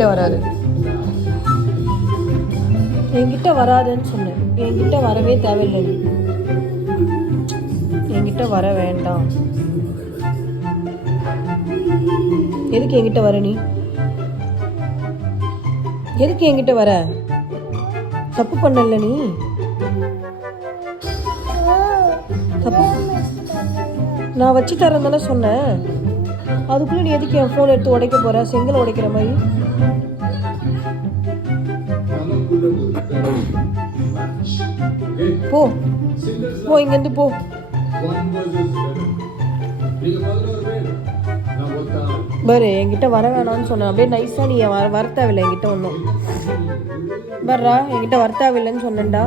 என்கிட்ட வராது. என்கிட்ட வராதுன்னு சொன்னேன். என்கிட்ட வரவே தேவையில்லை. என்கிட்ட வர வேண்டாம். எதுக்கு என்கிட்ட வர? நீ எதுக்கு என்கிட்ட வர? தப்பு பண்ணல நீ. தப்பு நான் வச்சு தரேன் தானே சொன்னேன். அதுக்குள்ளே நீ எதுக்கு என் ஃபோன் எடுத்து உடைக்க போற? செங்கல் உடைக்கிற மாதிரி. போ போ, இங்கேருந்து போ. பாரு, என்கிட்ட வர வேணாம்னு சொன்னேன். அப்படியே நைஸாக நீ வர தேவையில்லை என்கிட்ட ஒன்றும். பர்றா, என்கிட்ட வர தேவையில்லைன்னு சொன்னேன்டா.